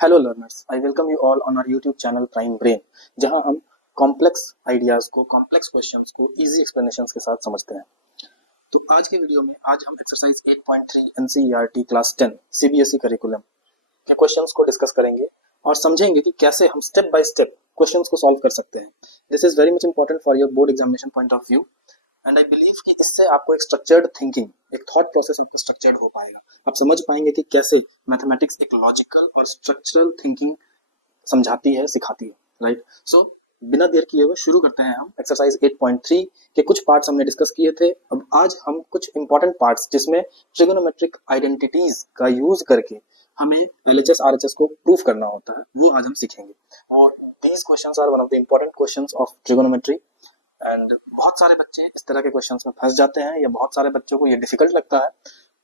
Hello learners, I welcome you all on our YouTube channel prime brain, जहां हम complex ideas को, complex questions को easy explanations के साथ समझते हैं। तो आज के वीडियो में आज हम exercise 8.3 NCERT class 10 CBSE curriculum के क्वेश्चंस को डिस्कस करेंगे और समझेंगे कि कैसे हम स्टेप बाय स्टेप क्वेश्चंस को सॉल्व कर सकते हैं। This is very much important for your board examination point of view and I believe कि इससे आपको एक स्ट्रक्चर्ड थिंकिंग, एक थॉट प्रोसेस आपको स्ट्रक्चर्ड हो पाएगा। आप समझ पाएंगे कि कैसे मैथमेटिक्स एक लॉजिकल और स्ट्रक्चरल थिंकिंग समझाती है, सिखाती है, राइट। सो बिना देर किए हुए शुरू करते हैं। हम एक्सरसाइज 8.3 के कुछ पार्ट्स हमने डिस्कस किए थे। अब आज हम कुछ इंपॉर्टेंट पार्ट्स जिसमें ट्रिगोनोमेट्रिक आइडेंटिटीज का यूज करके हमें एलएचएस आरएचएस को प्रूफ करना होता है, वो आज हम सीखेंगे। और these questions are one of the important questions of trigonometry and बहुत सारे बच्चे इस तरह के क्वेश्चंस में फंस जाते हैं या बहुत सारे बच्चों को ये डिफिकल्ट लगता है।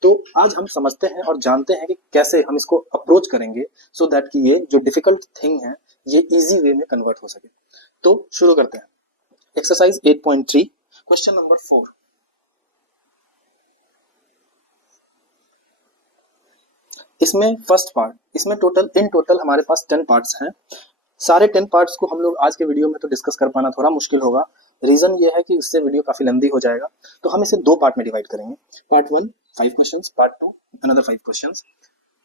तो आज हम समझते हैं और जानते हैं कि कैसे हम इसको अप्रोच करेंगे सो दैट कि ये जो डिफिकल्ट थिंग है ये इजी वे में कन्वर्ट हो सके। तो शुरू करते हैं। Exercise 8.3 question number 4। इसमें फर्स्ट पार्ट, इसमें इन टोटल हमारे पास 10 पार्ट्स हैं। सारे 10 पार्ट्स को हम लोग आज के वीडियो में तो डिस्कस कर पाना थोड़ा मुश्किल होगा। रीजन ये है कि इससे वीडियो काफी लंबी हो जाएगा, तो हम इसे दो पार्ट में डिवाइड करेंगे। Part 1 5 questions, part 2 another 5 questions.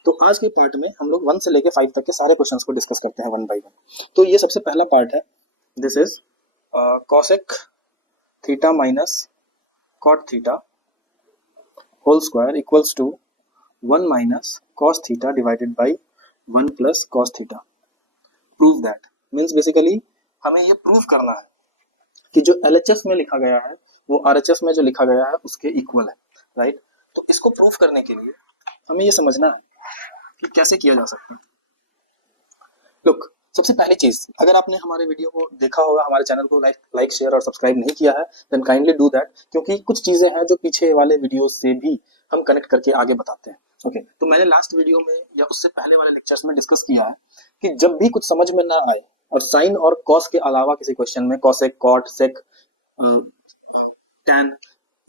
तो आज के पार्ट में हम लोग 1 से लेके 5 तक के सारे क्वेश्चंस को डिस्कस करते हैं वन बाय वन। तो ये सबसे पहला पार्ट है। This is cosec theta minus cot theta whole square equals to 1 minus cos theta divided by 1 plus cos theta. Prove that means basically हमें ये प्रूव करना है कि जो एलएचएस में लिखा गया है वो आरएचएस में जो लिखा गया है उसके इक्वल है, राइट। तो इसको प्रूव करने के लिए हमें ये समझना है कि कैसे किया जा सकता है। लुक, सबसे पहली चीज, अगर आपने हमारे वीडियो को देखा होगा, हमारे चैनल को लाइक शेयर और सब्सक्राइब नहीं किया है, देन काइंडली डू दैट, क्योंकि कुछ चीजें हैं जो पीछे वाले वीडियो से भी हम कनेक्ट करके आगे बताते हैं। ओके, तो मैंने लास्ट वीडियो में या उससे पहले वाले लेक्चर्स में डिस्कस किया है कि जब भी कुछ समझ में ना आए और साइन और कॉस के अलावा किसी क्वेश्चन में कॉसेक, कॉट, सेक, टैन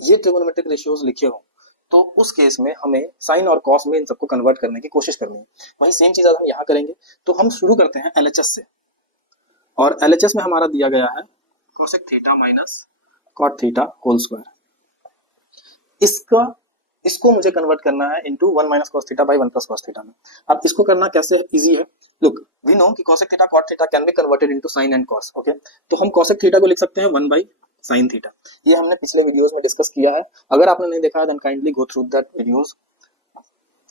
ये ट्रिगोनोमेट्रिक रेशियोज लिखे हो, तो उस केस में हमें साइन और कॉस में इन सबको कन्वर्ट करने की कोशिश करनी है। वही सेम चीज आज हम यहाँ करेंगे। तो हम शुरू करते हैं एलएचएस से, और एलएचएस में हमारा दिया गया है cosec theta minus cot theta whole square. इसको मुझे कन्वर्ट करना है into 1 minus cos theta by 1 plus cos theta में। अब इसको करना कैसे इजी है। लुक, वी नो कि cosec theta cot theta can be converted into sin and cos। Okay, तो हम cosec थीटा को लिख सकते हैं 1 बाय sin थीटा। ये हमने पिछले वीडियोस में डिस्कस किया है। अगर आपने नहीं देखा है then kindly go through that videos.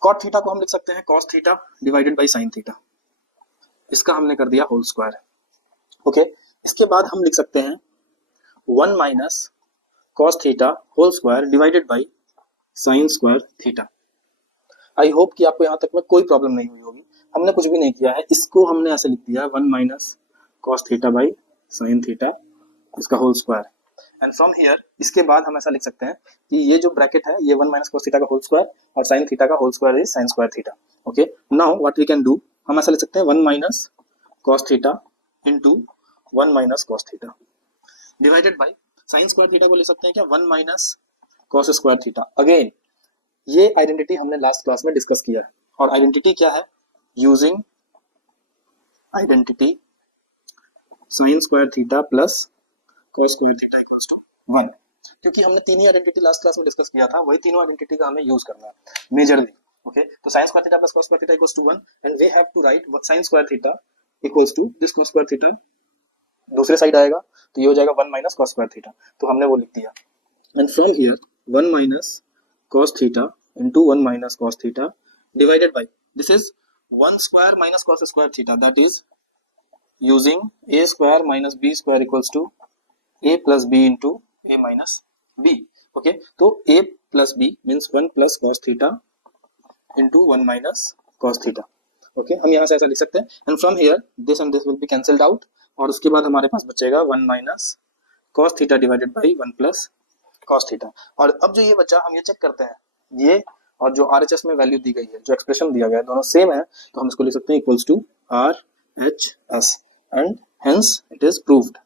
cot theta को हम लिख सकते हैं cos theta divided by sin theta. इसका हमने कर दिया होल स्क्वायर। ओके, इसके बाद हम लिख सकते हैं 1 minus cos theta whole square divided by sin square theta. I hope कि आपको यहाँ तक में कोई प्रॉब्लम नहीं हुई होगी। हमने कुछ भी नहीं किया है, इसको हमने ऐसे लिख दिया 1 minus cos theta by sin theta, इसका whole square. And from here इसके बाद हम ऐसा लिख सकते हैं कि ये जो ब्रैकेट है ये 1 माइनस cos थीटा का होल स्क्वायर और sin थीटा का whole square is sin square theta. Okay, now what we can do, हम ऐसा लिख सकते हैं 1 minus cos theta into 1 minus cos theta divided by sin square theta को लिख सकते हैं क्या 1 minus cos square theta. Again ये आइडेंटिटी हमने लास्ट क्लास में डिस्कस किया है, और आइडेंटिटी क्या है, using identity sin square theta plus cos square theta equals to 1। क्योंकि हमने तीन ही आइडेंटिटी लास्ट क्लास में डिस्कस किया था, वही तीनों आइडेंटिटी का हमें यूज करना है मेजरली। ओके, तो sin square theta plus cos square theta equals to 1 and we have to write sin square theta equals to this cos square theta दूसरे साइड आएगा तो ये हो जाएगा 1 माइनस cos स्क्वायर थीटा, तो हमने वो लिख दिया। And from here 1 minus cos theta into 1 minus cos theta divided by this is 1 square minus cos square theta, that is using a square minus b square equals to a plus b into a minus b। Okay, तो a plus b means 1 plus cos theta into 1 minus cos theta. Okay, हम यहाँ से ऐसा लिख सकते हैं। And from here this and this will be cancelled out, और उसके बाद हमारे पास बचेगा 1 minus cos theta divided by 1 plus cos theta. और अब जो ये बचा हम ये चेक करते हैं, ये और जो आरएचएस में वैल्यू दी गई है, जो एक्सप्रेशन दिया गया है, दोनों सेम है, तो हम इसको लिख सकते हैं equals to RHS and hence it is proved.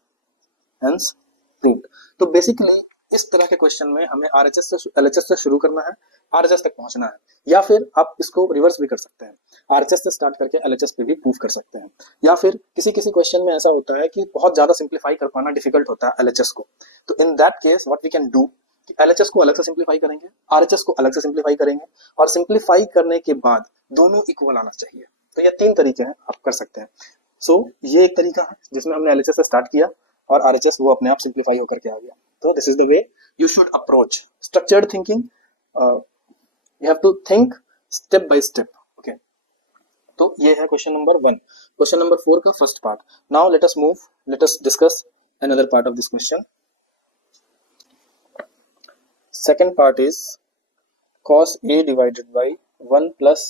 Hence proved. तो बेसिकली इस तरह के क्वेश्चन में हमें आरएचएस से एलएचएस से शुरू करना है, आरएचएस तक पहुंचना है, या फिर आप इसको रिवर्स भी कर सकते हैं, आरएचएस से स्टार्ट करके एलएचएस पे भी प्रूव कर सकते हैं। या फिर किसी किसी क्वेश्चन में ऐसा होता है कि बहुत ज्यादा सिंप्लीफाई कर पाना डिफिकल्ट होता है एलएचएस को, तो in that case what we can do कि एलएचएस को अलग से सिंप्लीफाई करेंगे, आरएचएस को अलग से सिंप्लीफाई करेंगे, और सिंप्लीफाई करने के बाद दोनों इक्वल आना चाहिए। तो ये 3 तरीके हैं, आप कर सकते हैं। सो ये एक तरीका है जिसमें हमने एलएचएस से स्टार्ट किया और आरएचएस वो अपने आप सिंप्लीफाई होकर के आ गया। तो this is the way you should approach structured thinking, you have to think step by step. Okay, तो ये है क्वेश्चन नंबर 1। क्वेश्चन नंबर 4 का first part. Now let us discuss another part of this question. Second part is cos A divided by 1 plus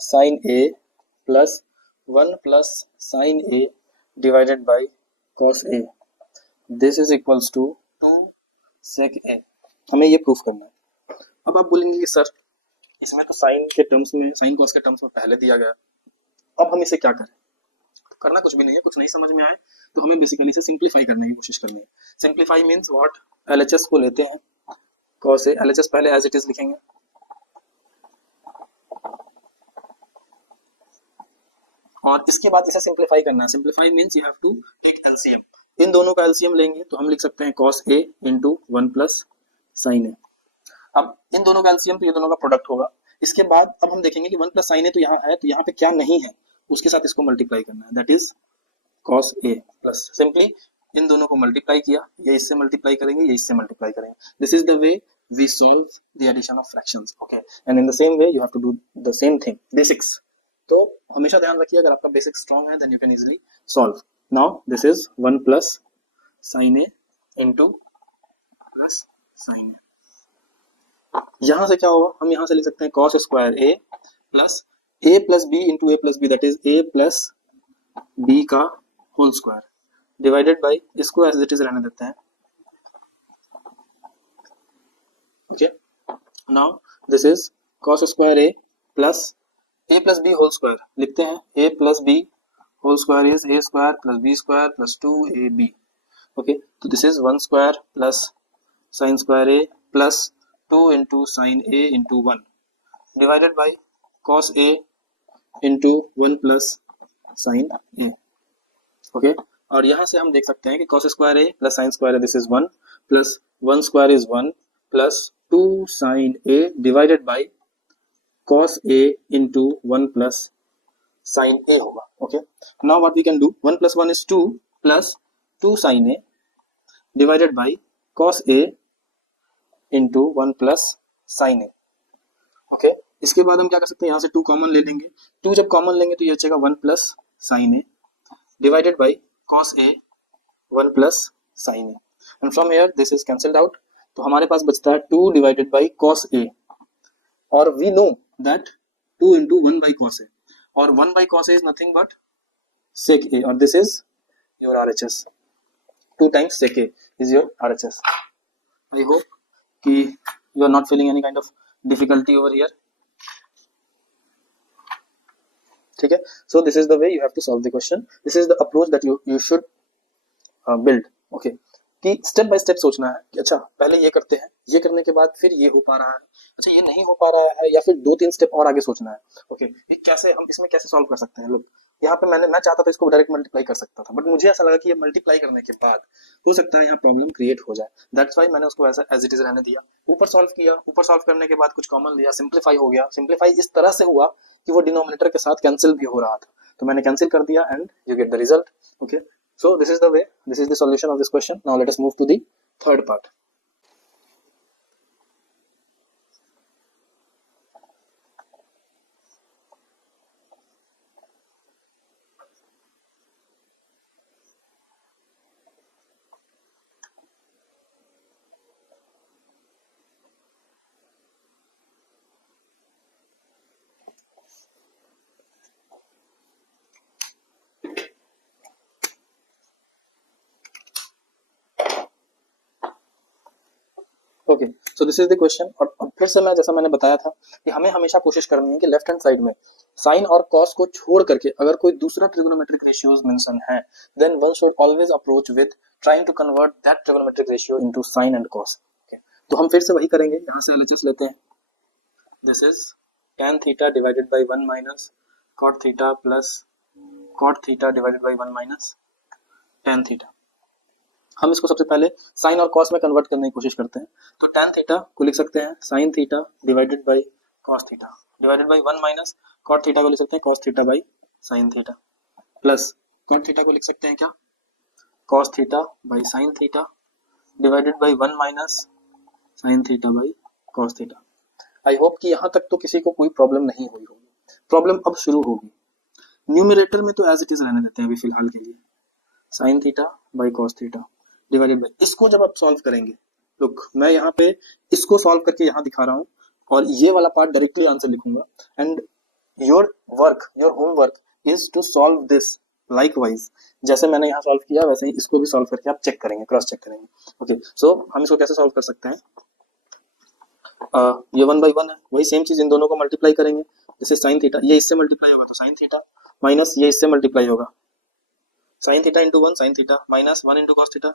sin A plus 1 plus sin A divided by cos A. This is equals to 2 sec A. हमें ये proof करना है। अब आप बोलेंगे कि sir इसमें तो साइन के टर्म्स में, साइन कॉस के टर्म्स में पहले दिया गया, अब हम इसे क्या करें? तो करना कुछ भी नहीं है, कुछ नहीं समझ में आए तो हमें बेसिकली इसे सिंप्लीफाई करने की कोशिश करनी है। सिंप्लीफाई मीन्स व्हाट, एलएचएस को लेते हैं कॉस ए, एलएचएस पहले एज इट इज लिखेंगे, और इसके बाद इसे सिंप्लीफाई करना है। Simplify means you have to take LCM. इन दोनों का एलसीएम लेंगे तो हम लिख सकते हैं cos A into 1 plus sine A. अब इन दोनों का एलसीएम तो ये दोनों का प्रोडक्ट होगा। इसके बाद अब हम देखेंगे कि 1 प्लस साइन ए तो यहाँ है, तो यहाँ पे क्या नहीं है उसके साथ इसको मल्टीप्लाई करना है, that is cos a plus simply इन दोनों को मल्टीप्लाई किया, ये इससे मल्टीप्लाई करेंगे, ये इससे मल्टीप्लाई करेंगे। This is the way we solve the addition of fractions. Okay, and in the same way you have to do the same thing, basics. तो हमेशा ध्यान रखिए अगर आपका बेसिक स्ट्रांग है then you can easily solve. Now this is 1 plus sin a into plus sin a। यहाँ से क्या होगा, हम यहाँ से लिख सकते हैं cos square a plus b into a plus b, that is a plus b का होल स्क्वायर डिवाइडेड बाई, इसको एज इट इज रहने देते हैं। Okay, now this is cos square a plus b whole square, लिखते हैं a plus b whole square is a square plus b square plus 2ab। Okay, तो this is 1 square plus sine square a plus 2 into sine a into 1 divided by cos a into 1 plus sine a। Okay, और यहाँ से हम देख सकते हैं कि cos square a plus sine square a, this is 1 plus 1 square is 1 plus 2 sine a divided by cos a into 1 plus sine a होगा। Okay, now what we can do, 1 plus 1 is 2 plus 2 sine a divided by cos a into 1 plus sine a। Okay, इसके बाद हम क्या कर सकते हैं, यहाँ से 2 कॉमन ले लेंगे, 2 जब कॉमन लेंगे तो ये बचेगा 1 plus sine a divided by cos a 1 plus sin a, and from here this is cancelled out, तो हमारे पास बचता है 2 divided by cos a, और we know that 2 into 1 by cos a, और 1 by cos a is nothing but sec a, और this is your RHS, 2 times sec a is your RHS। I hope कि you are not feeling any kind of difficulty over here। ठीक है, so this is the way you have to solve the question, this is the approach that you should build. Okay, कि step by step सोचना है कि अच्छा पहले ये करते हैं, ये करने के बाद फिर ये हो पा रहा है, अच्छा ये नहीं हो पा रहा है, या फिर 2-3 स्टेप और आगे सोचना है। ओके, ये कैसे हम इसमें कैसे सॉल्व कर सकते हैं। लोग यहाँ पे मैं चाहता था इसको डायरेक्ट मल्टीप्लाई कर सकता था, बट मुझे ऐसा लगा कि ये मल्टीप्लाई करने के बाद हो सकता है यहाँ प्रॉब्लम क्रिएट हो जाए, दैट्स वाई मैंने उसको ऐसा एज इट इज रहने दिया। ऊपर सॉल्व किया, ऊपर सॉल्व करने के बाद कुछ कॉमन लिया, सिंप्लीफाई हो गया। सिंप्लीफाई इस तरह से हुआ कि वो डिनोमिनेटर के साथ कैंसिल भी हो रहा था, तो मैंने कैंसिल कर दिया and you get the result. Okay, so this is the way, this is the solution of this question. Now let us move to the third part. Okay, so this is the question. और अब फिर से मैं जैसा मैंने बताया था कि हमें हमेशा कोशिश करनी है कि लेफ्ट हैंड साइड में साइन और कॉस को छोड़ करके अगर कोई दूसरा ट्रिग्नोमेट्रिक रेशियोज मेंशन है then one should always approach with trying to convert that trigonometric ratio into sine and cos. Okay, तो हम फिर से वही करेंगे, यहाँ से एलएचएस लेते हैं, this is tan theta divided by 1 minus cot theta plus cot theta divided by 1 minus tan theta. हम इसको सबसे पहले साइन और कॉस में कन्वर्ट करने की कोशिश करते हैं। तो tan थीटा को लिख सकते हैं sine theta divided by cos theta divided by 1 minus cot theta को लिख सकते हैं cos theta by sine theta plus cot theta को लिख सकते हैं क्या cos theta by sine theta divided by 1 minus sine theta by cos theta. I hope कि यहाँ तक तो किसी को कोई प्रॉब्लम नहीं हुई होगी। प्रॉब्लम अब शुरू होगी। न्यूमरेटर में तो एज इट इज रहने देते हैं अभी फिलहाल के लिए, sine theta by cos theta divided by, इसको जब आप सॉल्व करेंगे, लुक मैं यहाँ पे इसको सॉल्व करके यहाँ दिखा रहा हूँ और ये वाला पार्ट डायरेक्टली आंसर लिखूंगा and your homework is to solve this likewise. जैसे मैंने यहाँ सॉल्व किया वैसे ही इसको भी सॉल्व करके आप चेक करेंगे, क्रॉस चेक करेंगे। ओके सो हम इसको कैसे सॉल्व कर सकते हैं, ये 1 बाई 1 है, वही सेम चीज इन दोनों को मल्टीप्लाई करेंगे। जैसे साइन थीटा ये इससे मल्टीप्लाई होगा तो साइन थीटा माइनस ये इससे मल्टीप्लाई होगा sign theta into 1 sign theta minus 1 into cos theta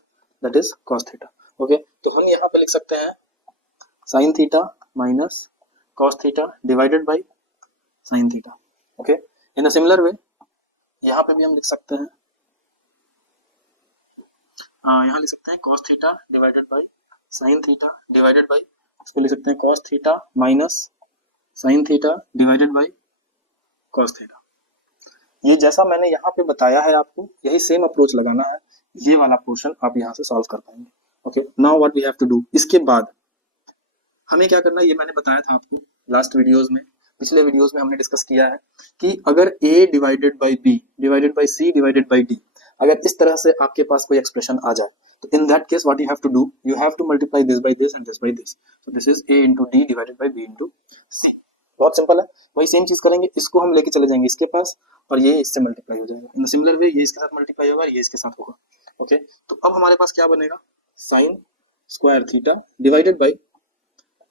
that is cos theta. Okay तो हम यहाँ पे लिख सकते हैं sign theta minus cos theta divided by sine theta. Okay in a similar way यहाँ पे भी हम लिख सकते हैं, यहाँ लिख सकते हैं cos theta divided by sine theta divided by, इसको लिख सकते हैं cos theta minus sine theta divided by cos theta. ये जैसा मैंने यहाँ पे बताया है आपको यही सेम अप्रोच लगाना है, ये वाला पोर्शन आप यहाँ से सॉल्व कर पाएंगे। Okay now what we have to do, इसके बाद हमें क्या करना है ये मैंने बताया था आपको लास्ट वीडियोस में, पिछले वीडियोस में हमने डिस्कस किया है कि अगर a divided by b divided by c divided by d, अगर इस तरह से आपके पास कोई एक्सप्रेशन आ जाए तो in that case what you have to do, you have to multiply this by this and this by this, so this is a into d divided by b into c। बहुत simple है, वही same चीज करेंगे, इसको हम लेके चले जाएंगे इसके पास और ये इससे मल्टीप्लाई हो जाएगा। इन सिमिलर वे ये इसके साथ मल्टीप्लाई होगा, ये इसके साथ होगा। ओके तो अब हमारे पास क्या बनेगा, sign square theta divided by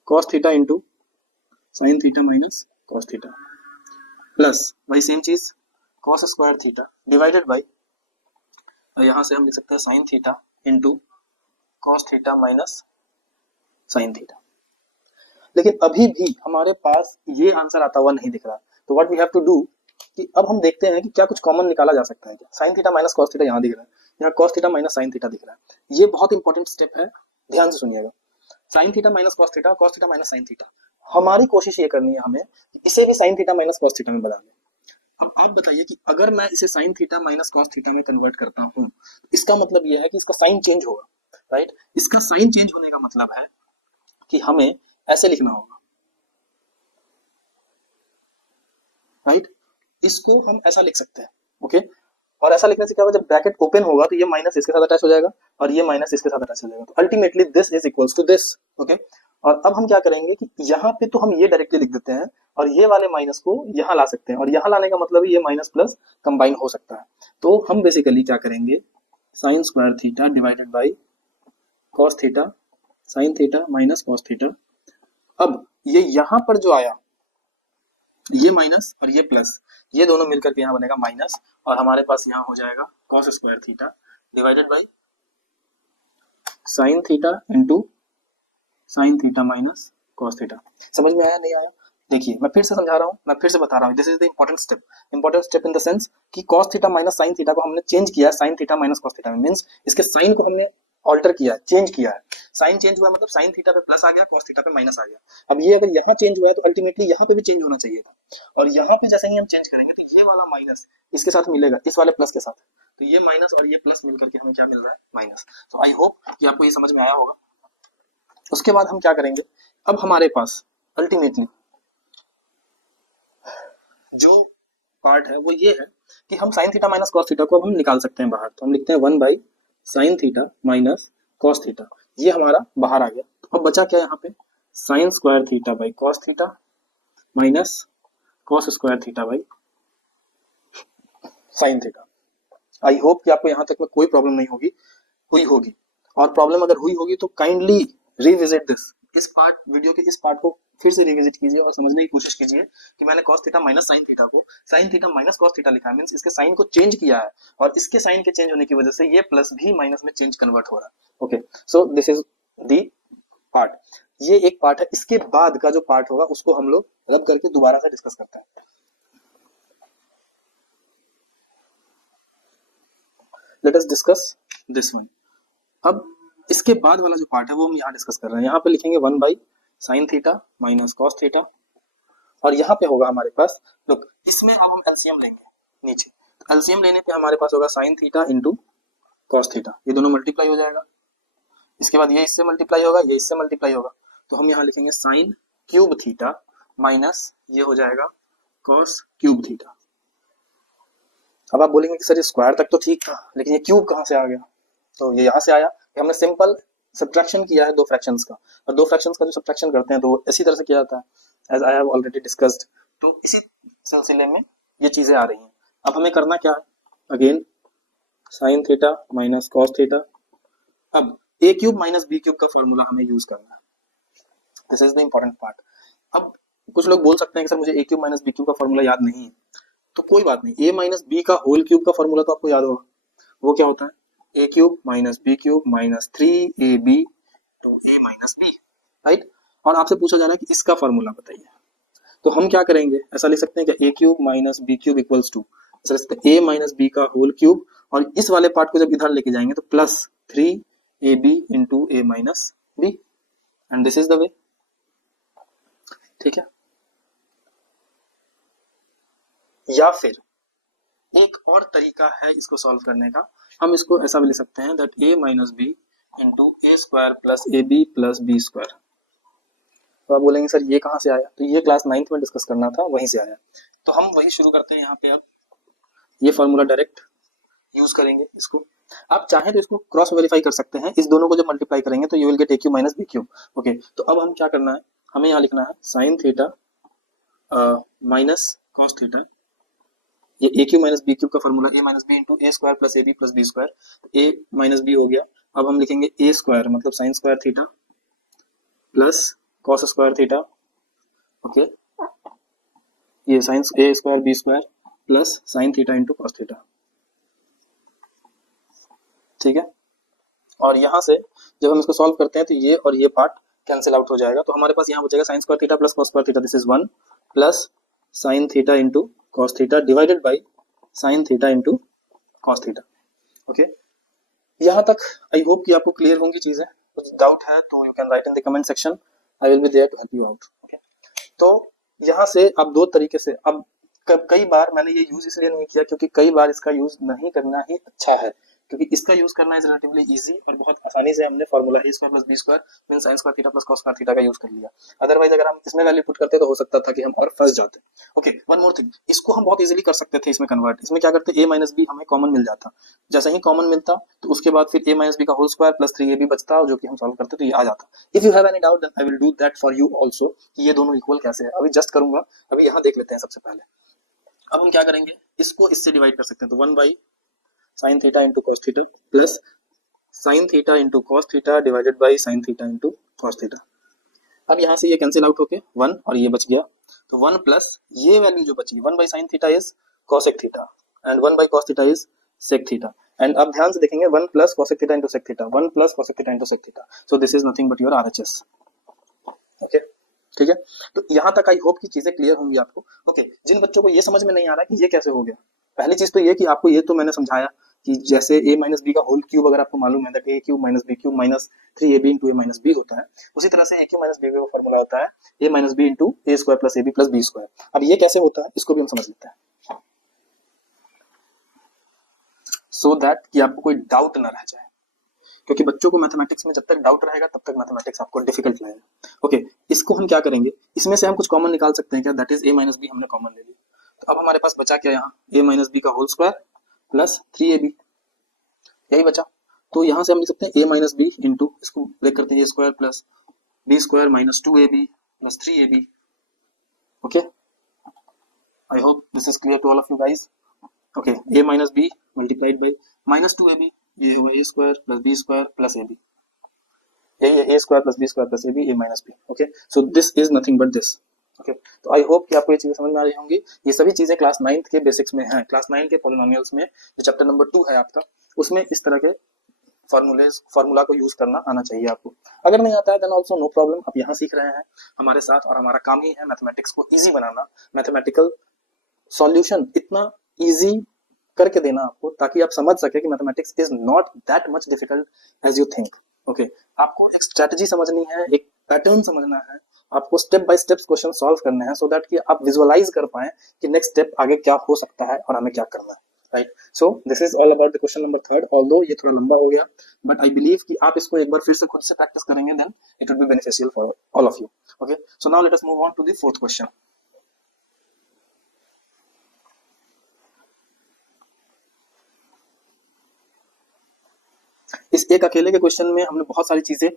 cos theta into sine theta minus cos theta plus वही सेम चीज cos square theta divided by, यहाँ से हम लिख सकते हैं sign theta into cos theta minus sine theta. लेकिन अभी भी हमारे पास ये आंसर आता हुआ नहीं दिख रहा, तो what we have to do कि अब हम देखते हैं कि क्या कुछ कॉमन निकाला जा सकता है क्या। Sign theta minus cos theta यहाँ दिख रहा है, यहाँ cos theta minus sine theta दिख रहा है। ये बहुत इंपॉर्टेंट स्टेप है, ध्यान से सुनिएगा। Sign theta minus cos theta minus sine theta, हमारी कोशिश ये करनी है हमें इसे भी sign theta minus cos theta में बदल दें। अब आप बताइए कि अगर मैं इसे sign theta minus cos theta में कन्वर्ट करता हूँ इसका मतलब यह है कि इसका साइन चेंज होगा, राइट। इसका साइन चेंज होने का मतलब है कि हमें ऐसे लिखना होगा, राइट। इसको हम ऐसा लिख सकते हैं, ओके। और ऐसा लिखने से क्या होगा, जब ब्रैकेट ओपन होगा तो ये माइनस इसके साथ अटैच हो जाएगा और ये माइनस इसके साथ अटैच हो जाएगा, तो ultimately this is equals to this. Okay और अब हम क्या करेंगे कि यहाँ पे तो हम ये डायरेक्टली लिख देते हैं और ये वाले माइनस को यहाँ ला सकते हैं और यहाँ लाने का मतलब ये माइनस प्लस कंबाइन हो सकता है। तो हम बेसिकली क्या करेंगे, sine square theta divided by cos theta sine theta minus cos theta. अब ये यहाँ पर जो आया ये माइनस और ये प्लस, ये दोनों मिलकर के यहाँ बनेगा माइनस और हमारे पास यहाँ हो जाएगा cos square theta divided by sine theta into sine theta minus cos theta. समझ में आया नहीं आया? देखिए मैं फिर से समझा रहा हूँ, मैं फिर से बता रहा हूँ, this is the important step in the sense कि cos theta minus sine theta को हमने चेंज किया है sine theta minus cos theta में, मींस इसके साइन को हमने ऑल्टर किया है, चेंज किया है। साइन चेंज हुआ मतलब साइन थीटा पे प्लस आ गया, कॉस थीटा पे माइनस आ गया। अब ये अगर यहाँ चेंज हुआ है तो अल्टीमेटली यहाँ पे भी चेंज होना चाहिए था, और यहाँ पे जैसे ही हम चेंज करेंगे तो ये वाला माइनस इसके साथ मिलेगा इस वाले प्लस के साथ, तो ये माइनस और ये प्लस मिलकर के हमें क्या मिल रहा है, माइनस। तो आई होप कि आपको ये समझ में आया होगा। उसके बाद हम क्या करेंगे, अब हमारे पास अल्टीमेटली जो पार्ट है वो ये है कि हम sign theta minus cos theta को अब हम निकाल सकते हैं बाहर, तो हम लिखते हैं 1 by sine theta minus cos theta, ये हमारा बाहर आ गया। तो अब बचा क्या यहाँ पे, sign square theta by cos theta minus cos square theta by sine theta. I hope कि आपको यहाँ तक में कोई प्रॉब्लम नहीं हुई होगी, और प्रॉब्लम अगर हुई होगी तो काइंडली रिविजिट दिस, इस पार्ट वीडियो के इस पार्ट को फिर से रिविजिट कीजिए और समझने की कोशिश कीजिए कि मैंने cos theta minus sine theta को sine theta minus cos theta लिखा है, मींस इसके साइन को चेंज किया है और इसके साइन के चेंज होने की वजह से ये प्लस भी माइनस में चेंज कन्वर्ट हो रहा है। Okay so this is the part. ये एक पार्ट है, इसके बाद का जो पार्ट होगा उसको हम लोग रब करके दोबारा से डिस्कस करते हैं। Let us discuss this one. अब इसके बाद वाला जो पार्ट है वो हम यहाँ डिस्कस कर रहे हैं। यहाँ पे लिखेंगे 1 by sine theta minus cos theta, और यहाँ पे होगा हमारे पास, लुक इसमें अब हम एलसीएम लेंगे नीचे, तो एलसीएम लेने पे हमारे पास होगा sign theta into cos theta, ये दोनों मल्टीप्लाई हो जाएगा। इसके बाद ये इससे मल्टीप्लाई होगा, ये इससे मल्टीप्लाई होगा, तो हम यहाँ लिखेंगे साइन क्यूब थीटा माइनस ये हो जाएगा कॉस क्यूब थीटा। अब आप बोलेंगे कि सर ये स्क्वायर तक तो ठीक था, लेकिन ये क्यूब कहाँ से आ गया? तो ये यहाँ से आया कि हमने सिंपल सब्ट्रैक्शन किया है दो फ्रैक्शंस का, और दो फ्रैक्शंस का जो सब्ट्रैक्शन करते हैं तो इसी तरह से किया जाता है, as I have already discussed. तो इसी सिलसिले में ये चीजें आ रही हैं। अब हमें करना क्या है, again sine theta minus cos theta. अब ए क्यूब माइनस बी क्यूब का फॉर्मूला हमें यूज करना है, this is the important part. अब कुछ लोग बोल सकते हैं कि सर मुझे ए क्यूब माइनस बी क्यूब का फॉर्मूला याद नहीं है, तो कोई बात नहीं, ए माइनस बी का होल क्यूब का फॉर्मूला तो आपको याद होगा। वो क्या होता है, ए cube minus B cube minus 3ab to A minus b, right. और आपसे पूछा जा रहा है कि इसका फॉर्मूला बताइए, तो हम क्या करेंगे, ऐसा लिख सकते हैं कि A cube minus B cube equals to A minus B का होल क्यूब, और इस वाले पार्ट को जब इधर लेके जाएंगे तो plus 3ab into a minus b, and this is the way, ठीक है। या फिर एक और तरीका है इसको सॉल्व करने का, हम इसको ऐसा भी लिख सकते हैं that a minus B into A square plus A B plus B square. तो आप बोलेंगे सर ये कहाँ से आया, तो ये क्लास 9th में डिस्कस करना था, वहीं से आया। तो हम वही शुरू करते हैं यहाँ पे। अब ये फॉर्मूला डायरेक्ट यूज करेंगे इसको, आप चाहें तो इसको क्रॉस वेरीफाई कर सकते हैं, इस दोनों को जब मल्टीप्लाई करेंगे तो you will get a cube minus B cube. Okay, तो अब हम क्या करना है, हमें यहाँ लिखना है sine theta minus cos theta, ये A cube minus B cube का formula A minus B into A square plus A B plus B square, A minus B हो गया। अब हम लिखेंगे ए स्क्वायर मतलब sine square theta plus cos square theta, okay, ये sine A square B square plus sine theta into cos theta, ठीक है। और यहाँ से जब हम इसको सॉल्व करते हैं तो ये और ये पार्ट कैंसिल आउट हो जाएगा, तो हमारे पास यहाँ बचेगा sign square theta plus cos square theta, this is 1 plus sine theta into cos theta divided by sine theta into cos theta. Okay, यहाँ तक आई होप कि आपको क्लियर होंगी चीजें। कुछ डाउट है तो you can write in the comment section, I will be there to help you out. Okay, तो यहाँ से आप दो तरीके से, अब कई बार मैंने ये यूज इसलिए नहीं किया क्योंकि कई बार इसका यूज नहीं करना ही अच्छा है, क्योंकि इसका यूज करना इज रिलेटिवली इजी और बहुत आसानी से हमने formula A square plus B square mean sine square theta plus cos square theta का यूज कर लिया। अदरवाइज अगर हम इसमें वैल्यू पुट करते तो हो सकता था कि हम और फंस जाते। ओके, वन मोर थिंग, इसको हम बहुत इजीली कर सकते थे इसमें कन्वर्ट। इसमें क्या करते, ए माइनस बी हमें कॉमन मिल जाता, जैसे ही कॉमन मिलता तो उसके बाद फिर ए माइनस बी का होल स्क्वायर प्लस 3ab बचता, जो कि हम सॉल्व करते तो ये आ जाता। If you have any doubt then I will do that for you also, कि ये दोनों इक्वल कैसे है, अभी जस्ट करूंगा। अभी यहाँ देख लेते हैं सबसे पहले। अब हम क्या करेंगे, इसको इससे डिवाइड कर सकते हैं, तो 1 by sine theta into cos theta plus sine theta into cos theta divided by sine theta into cos theta. अब यहाँ से ये कैंसिल आउट होके 1 और ये बच गया, तो 1 प्लस ये वैल्यू जो बची 1 by sine theta is cosec theta and 1 by cos theta is sec theta. And अब ध्यान से देखेंगे 1 plus cosec theta into sec theta, 1 plus cosec theta into sec theta, so this is nothing but your RHS. Okay, ठीक है, तो यहाँ तक I hope की चीजें क्लियर होंगी आपको। ओके, जिन बच्चों को ये समझ में नहीं आ रहा कि ये कैसे हो गया, पहली चीज तो ये कि आपको ये तो मैंने समझाया कि जैसे a माइनस बी का होल क्यूब अगर आपको मालूम है that a cube minus B cube minus 3ab into a minus b होता है, उसी तरह से a क्यूब माइनस बी का फॉर्मूला होता है a minus B into A square plus A B plus B square. अब ये कैसे होता है इसको भी हम समझ लेते हैं, सो दैट कि आपको कोई डाउट ना रह जाए, क्योंकि बच्चों को मैथमेटिक्स में जब तक डाउट रहेगा तब तक मैथमेटिक्स आपको डिफिकल्ट लगेगा। ओके, इसको हम क्या करेंगे, इसमें से हम कुछ कॉमन निकाल सकते हैं क्या, that is a minus b हमने कॉमन ले लिया, तो अब हमारे पास बचा क्या यहाँ, a माइनस बी का होल स्क्वायर प्लस 3ab, यही बचा। तो यहाँ से हम लिख सकते हैं a माइनस बी इंटू, इसको ब्रेक करते हैं, a square plus B square minus 2ab plus 3ab। Okay, I hope this is clear to all of you guys. Okay, a minus b multiplied by minus 2ab, ये हुआ a square plus B square plus ab, यही है a square plus B square plus ab, a minus b. Okay, so this is nothing but this. Okay, तो आई hope कि आपको ये चीजें समझ में आ रही होंगी। ये सभी चीजें क्लास 9th के बेसिक्स में हैं, क्लास 9 के पॉलिनोमियल्स में जो चैप्टर नंबर 2 है आपका, उसमें इस तरह के फार्मूला को यूज करना आना चाहिए आपको। अगर नहीं आता है देन ऑल्सो नो प्रॉब्लम, आप यहाँ सीख रहे हैं हमारे साथ, और हमारा काम ही है मैथमेटिक्स को इजी बनाना, मैथमेटिकल सॉल्यूशन इतना इजी करके देना आपको, ताकि आप समझ सके कि mathematics is not that much difficult as you think. Okay, आपको एक स्ट्रेटजी समझनी है, एक पैटर्न समझना है, आपको step by step question solve करने हैं, सो दैट कि आप विजुअलाइज कर पाए कि नेक्स्ट स्टेप आगे क्या हो सकता है और हमें क्या करना है, right. So this is all about the question number 3, although ये थोड़ा लंबा हो गया, बट आई बिलीव कि आप इसको एक बार फिर से खुद से प्रैक्टिस करेंगे, then it will be beneficial for all of you. Okay, so now let us move on to the 4th question. इस एक अकेले के क्वेश्चन में हमने बहुत सारी चीजें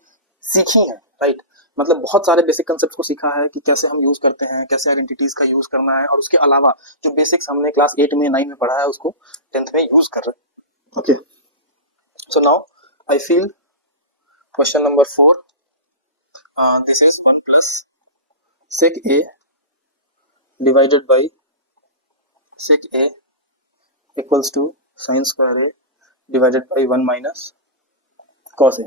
सीखी हैं, राइट। मतलब बहुत सारे बेसिक कंसेप्ट को सीखा है कि कैसे हम यूज करते हैं, कैसे आइडेंटिटीज का यूज करना है, और उसके अलावा जो बेसिक्स हमने क्लास 8 में 9 में पढ़ा है उसको 10th में यूज कर रहे हैं। Okay, so now I feel question number 4, this is 1 plus sec a divided by sec a equals to sin square a divided by 1 minus cos a।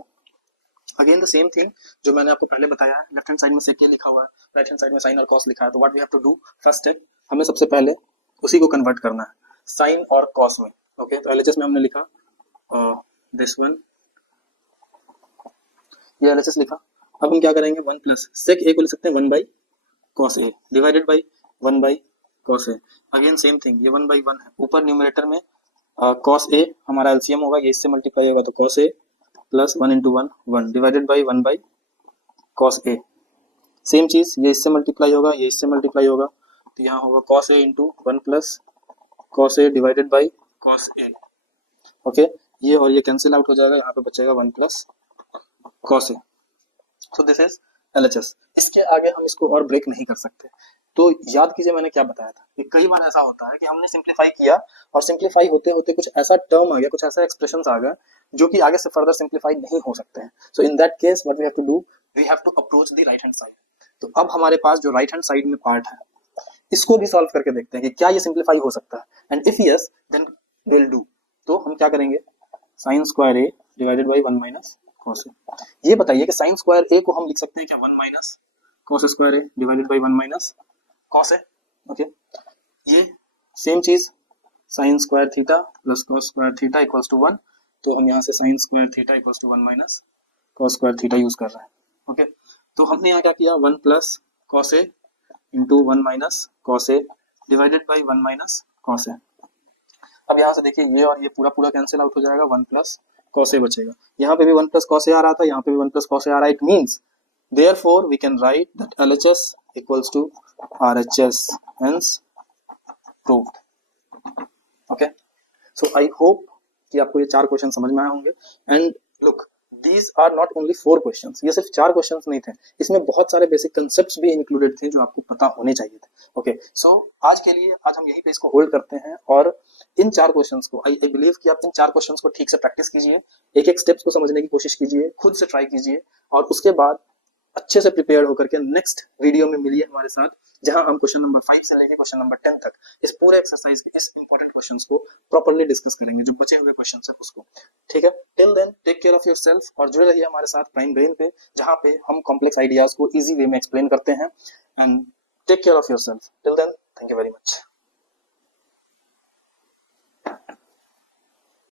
Again the same thing जो मैंने आपको पहले बताया है, left hand side में sec a लिखा हुआ है, राइट हैंड साइड में sin और cos लिखा है, तो what we have to do, first step हमें सबसे पहले उसी को कन्वर्ट करना है sin और cos में। ओके, तो LHS में हमने लिखा दिस वन, ये LHS लिखा। अब हम क्या करेंगे, 1 प्लस sec a को लिख सकते हैं 1 by cos a divided by 1 by cos a। Again same thing, ये 1 बाई 1 है, ऊपर न्यूमरेटर में cos a हमारा एलसीएम होगा, ये इससे मल्टीप्लाई होगा, तो cos a plus 1 into 1 1 divided by 1 by cos a। Same चीज, ये इससे मल्टीप्लाई होगा, ये इससे मल्टीप्लाई होगा, तो यहाँ होगा cos a into 1 plus cos a divided by cos a। Okay, ये और ये कैंसिल आउट हो जाएगा, यहाँ पे बचेगा 1 plus cos a। So this is LHS। इसके आगे हम इसको और ब्रेक नहीं कर सकते। तो याद कीजिए मैंने क्या बताया था कि कई बार ऐसा होता है कि हमने सिंप्लीफाई किया, और सिंप्लीफाई होते होते कुछ ऐसा टर्म आ गया, कुछ ऐसा एक्सप्रेशन आ गया जो कि आगे से फर्दर सिंप्लीफाई नहीं हो सकते हैं। So in that case what we have to do, we have to approach the right hand side. तो अब हमारे पास जो राइट हैंड साइड में पार्ट है, इसको भी सॉल्व करके देखते हैं कि क्या ये सिंप्लीफाई हो सकता है, and if yes then will do. तो हम क्या करेंगे, sine square a divided by 1 minus cos a। ये बताइए कि साइन स्क्वायर ए को हम लिख सकते हैं क्या 1 minus cos square a divided by 1 minus cos a। Okay, ये सेम चीज sine square theta plus cos square theta equals to 1, तो हम यहाँ से sine square theta equals to 1 minus cos square theta use कर रहे हैं। ओके, तो हमने यहाँ क्या किया, 1 plus cos a into 1 minus cos a divided by 1 minus cos a। अब यहाँ से देखिए ये और ये पूरा पूरा कैंसिल आउट हो जाएगा, 1 प्लस cos a बचेगा, यहाँ पे भी 1 प्लस cos a आ रहा था, यहाँ पे भी 1 प्लस cos a आ रहा है। It means therefore we can write that LHS equals to RHS, hence proved। okay, so I hope कि आपको ये 4 क्वेश्चन समझ में आए होंगे। And look, these are not only 4 questions, ये सिर्फ 4 क्वेश्चंस नहीं थे, इसमें बहुत सारे बेसिक कंसेप्ट्स भी इंक्लूडेड थे जो आपको पता होने चाहिए थे। ओके, सो आज के लिए आज हम यहीं पे इसको होल्ड करते हैं, और इन 4 क्वेश्चंस को आई बिलीव कि आप इन 4 क्वेश्चंस को ठीक से प्रैक्टिस कीजिए, एक एक स्टेप्स को समझने की कोशिश कीजिए, खुद से ट्राई कीजिए, और उसके बाद अच्छे से प्रिपेयर होकर के नेक्स्ट वीडियो में मिलिए हमारे साथ, जहां हम क्वेश्चन नंबर 5 से लेकर क्वेश्चन नंबर 10 तक इस पूरे एक्सरसाइज के इस इंपॉर्टेंट क्वेश्चंस को प्रॉपर्ली डिस्कस करेंगे, जो बचे हुए क्वेश्चन है उसको। ठीक है, till then take care of yourself, और जुड़े रहिए हमारे साथ प्राइम ब्रेन पे, जहां पे हम कॉम्प्लेक्स आइडियाज को इजी वे में एक्सप्लेन करते हैं। And take care of yourself, till then thank you very much.